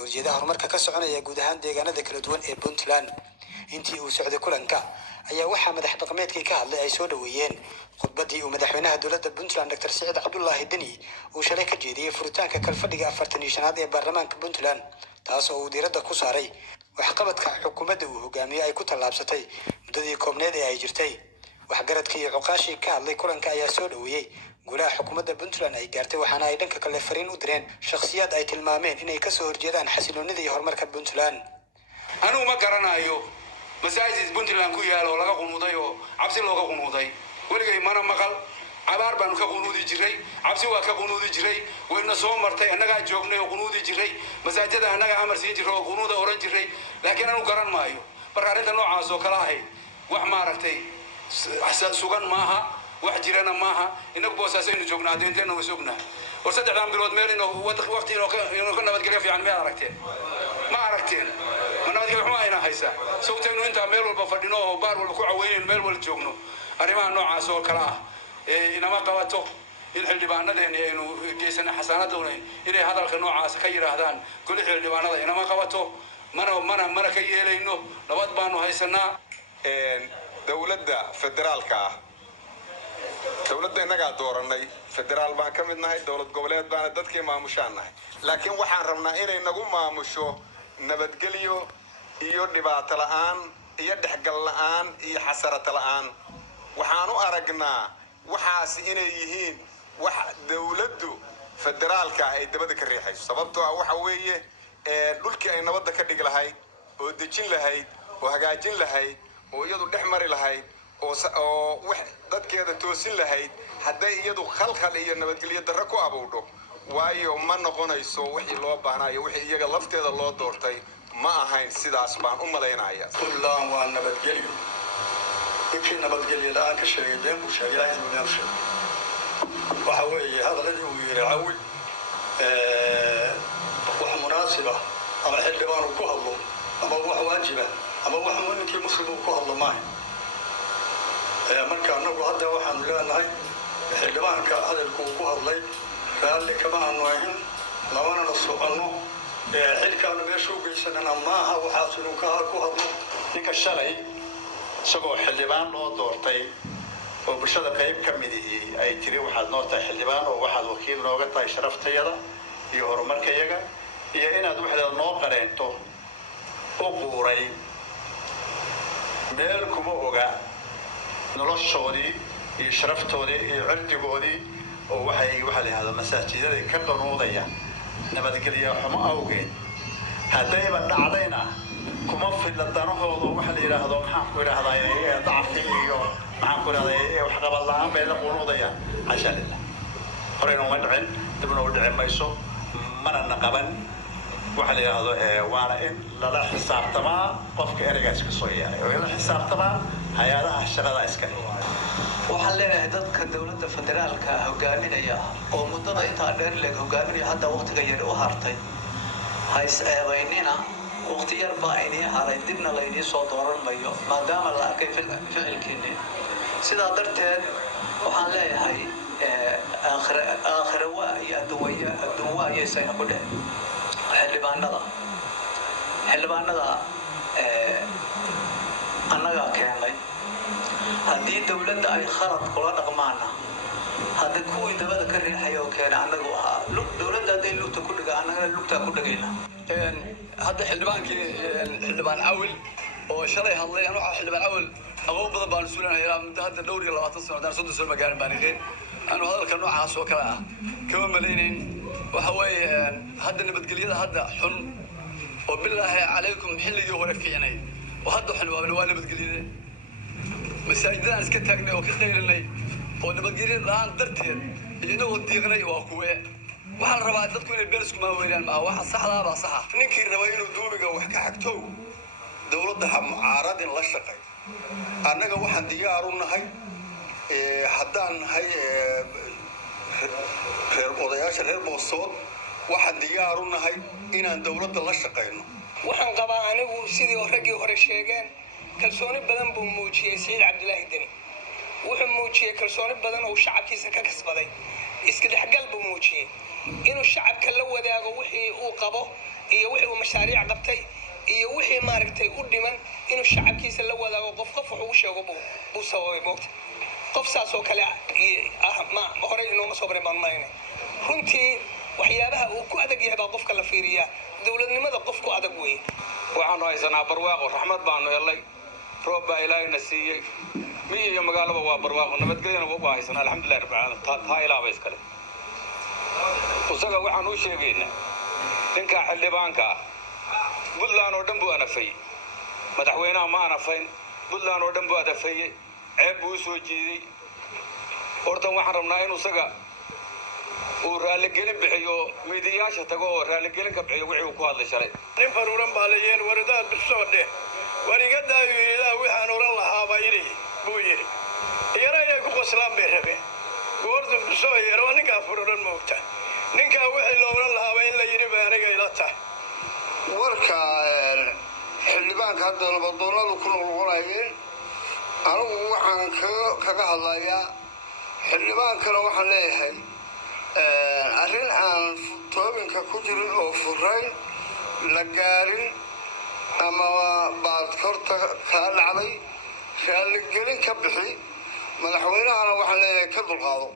horjeeda horumarka ka soconaya guud ahaan deegaanada kala duwan ee Puntland. intii uu socday kulanka ayaa waxaa madax dhaqameedkii ka hadlay ay soo dhaweeyeen khudbadii uu madaxweynaha dowladda Puntland Dr. Saciid Cabdullaahi Deni uu shalay ka jeediyay furitaanka kalfadhiga 45aad ee baarlamaanka Puntland, taas oo uu diiradda ku saaray waxqabadka xukuumadda uu hogaamiyay ay ku tallaabsatay muddadii koobneed ee ay jirtay. waxgaradka iyo cuqaashii ka hadlay kulanka ayaa soo dhaweeyay guulaha xukuumadda Puntland ay gaartay, waxaana ay dhanka kale fariin u direen shakhsiyaad ay tilmaameen inay ka soo horjeedaan xasiloonida iyo horumarka Puntland. anuu ma garanayo masaajid Puntland ku yaalo laga qunuuday oo cabsi looga qunuuday weligay mana maqal. cabaar baan ka qunuudi jiray, cabsi waa ka qunuudi jiray, wayna soo martay annaga joognay oo qunuudi jiray, masaajida annaga amar siin jiray oo qunuuda oran jiray, laakiin anu garan maayo marka arrinta noocaas oo kala ahayd wax maaragtay sugan maaha, wax jirana maaha. inagu boosaasaynu joognaa deenteenna way sugnaa war 3 bilood meel inuu waqti inuu ka nabadgelyo fiican ma aragteen ma nabadgelyo xuma ayna haysaa sawtaynu inta meel walba fadhino oo baar walba ku caweyneen meel walba joogno. arrimaha noocaas oo kala ah inama qabato in xildhibaanadeena aynu geesana xasaanadoona inay hadalka noocaas ka yiraahdaan kulli xildhibaanada inama qabato mana ka yeelayno. nabad baanu haysanaa. dawladda federaalka ah dawladda inaga dooranay federaal baan ka mid nahay, dawlad goboleed baan dadkii maamushaanahay, laakiin waxaan rabnaa inay nagu maamusho nabadgelyo iyo dhibaato la'aan iyo dhexgal la'aan iyo xasarad la'aan. waxaan u aragnaa waxaas inay yihiin wax dawladdu federaalka ay dabada ka riixayso, sababtoo ah waxa weeye dhulkii ay nabadda ka dhigi lahayd oo dejin lahayd oo hagaajin lahayd oo iyadu dhex mari lahayd oo wax dadkeeda toosin lahayd hadday iyadu khalkhal iyo nabadgelyo darro ku abuudho, waayo ma noqonayso wixii loo baahnayo wixii iyaga lafteeda loo doortay ma ahayn. sidaas baan u malaynayaa. Puntland waa nabadgelyo. dadkii nabadgelyo la'aan ka sheegay been buu sheegay ilaahay inuu sheegay. waxa weeye hadalladii uu yiri cawil wax munaasiba ama xildhibaan uu ku hadlo ama wax waajiba ama wax ninkii muslim uu ku hadlo maahay. marka anagu hadda waxaanu leenahay xildhibaanka hadalku uu ku hadlay raalli kama aanu ahin, lamana soconno. xilkaanu meesha u geysanana maaha waxaas inuu ku hadlo. ninka shalay isagoo xildhibaan loo doortay oo bulshada qayb ka mid ay tiri waxaad noo tahay xildhibaan oo waxaad wakiil nooga tahay sharaftayada iyo horumarkayaga iyo inaad waxda noo qareento u quuray meel kuma oga noloshoodii iyo sharaftoodii iyo cirdigoodii oo waxa la yiraahdo masaajidada ka qanuudaya nabadgelyo xumo awgeed. haddayba dhacdayna kuma filla danahooda waxa la yiraahdo maxaan ku yiraahdaa dacfi iyo maxaan ku yiraahdaa wax qabad la'aan bay la qunuudayaan. casha lillah horeyna uma dhicin dibna u dhici mayso mana naqaban. waxa la yiraahdo waana in lala xisaabtamaa qofka ereygaas ka soo yeelay oo la xisaabtamaa hay'adaha shaqada iska waxaan leenahay dadka dawladda federaalka hogaaminaya oo muddada inta dheer leeg hogaaminaya hadda waqtiga yar u hartay hays eedaynina waqti yar baa inay haray dibna la idin soo dooran mayo maadaama la arkay ficilkiina. sidaa darteed waxaan leeyahay aakhira waa iyo adduunwa ayaysan ku dhicin. xildhibaanada annaga keenay haddii dawladda ay khalad kula dhaqmaana hadda kuwii dabada ka riixay oo keenay annagu ahaa dawladda hadday lugta ku dhiga annagana lugtaa ku dhigayna. hadda xildhibaan cawil oo shalay hadlay anuu xildhibaan cawil aqoon badan baan suulanahay ilaa muddo hadda dhowr iyo 20 sano hadaan 30 sano ma gaarin baan idin anuu hadalka noocaas oo kale ah kama malaynayn. waxa weeye hadda nabadgelyada hadda xun oo billaahi calaykum xilligii hore fiicnay oo hadda xun waa nabadgelyada. masaajidaan iska taagnay oo ka qaylinay oo nabadgelyada la'aan darteed iyadoo diiqnay waa kuwe. waxaa la rabaa dadku inay beel isku maaweynaan maaha waxa saxdaa baa saxa. ninkii raba inuu duubiga wax ka xagto dawladda ha mucaarad in la shaqay. annaga waxaan diyaar u nahay haddaan nahay reer odayaasha reer Boosood waxaan diyaar u nahay inaan dawladda la shaqeyno. waxaan qabaa anigu sidii raggii hore sheegeen kalsooni badan buu muujiyay Saciid Cabdullaahi Deni. wuxuu muujiyay kalsooni badan oo shacabkiisa ka kasbaday. iska dhexgal buu muujiyay inuu shacabka la wadaago wixii uu qabo iyo wixii mashaariic qabtay iyo wixii maaragtay u dhiman inuu shacabkiisa la wadaago qof wax ugu sheego buu sababay moogta qof saas oo kale ma hore inooma soo barin baan maynay runtii waxyaabaha uu ku adag yahay baa qofka la fiiriyaa dowladnimada qofku adag weeye waxaanu haysanaa barwaaqo raxmad baanu helay roob baa ilaahayna siiyey miyi iyo magaalaba waa barwaaqo nabadgelyana waa haysanaa alxamdulillahi rabbil caalamiin taa ilaaba iskale isaga waxaan u sheegaynaa ninka xildhibaanka ah buntland oo dhan buu anafayey madaxweynaha ma anafayn buntland oo dhan buu anafayey ceeb buu u soo jiiday hortan waxaan rabnaa inuu isaga uu raaligelin bixiyo miidiyaasha tago oo raaligelin ka bixiyo wixii uu ku hadlay shalay nin faruuran baa la yeen waradaad bisoo dheh war iga daayo ilaa waxaan oran lahaaba yidhi buu yidhi iyana inay ku qoslaan bay rabeen goordu bisoo yaro ninkaa faruuran moogta ninkaa wixii la oran lahaaba in la yidhi ba aniga ila tahay warka xildhibaanka hadda nabadoonadu ku noqonayeen anigu waxaan kaga hadlayaa xildhibaankana waxaan leeyahay arrin aan toobinka ku jirin oo furayn la gaarin ama baad korta kaa dhacday raaligelin ka bixi madaxweynahana waxaan leeyahay ka dulqaado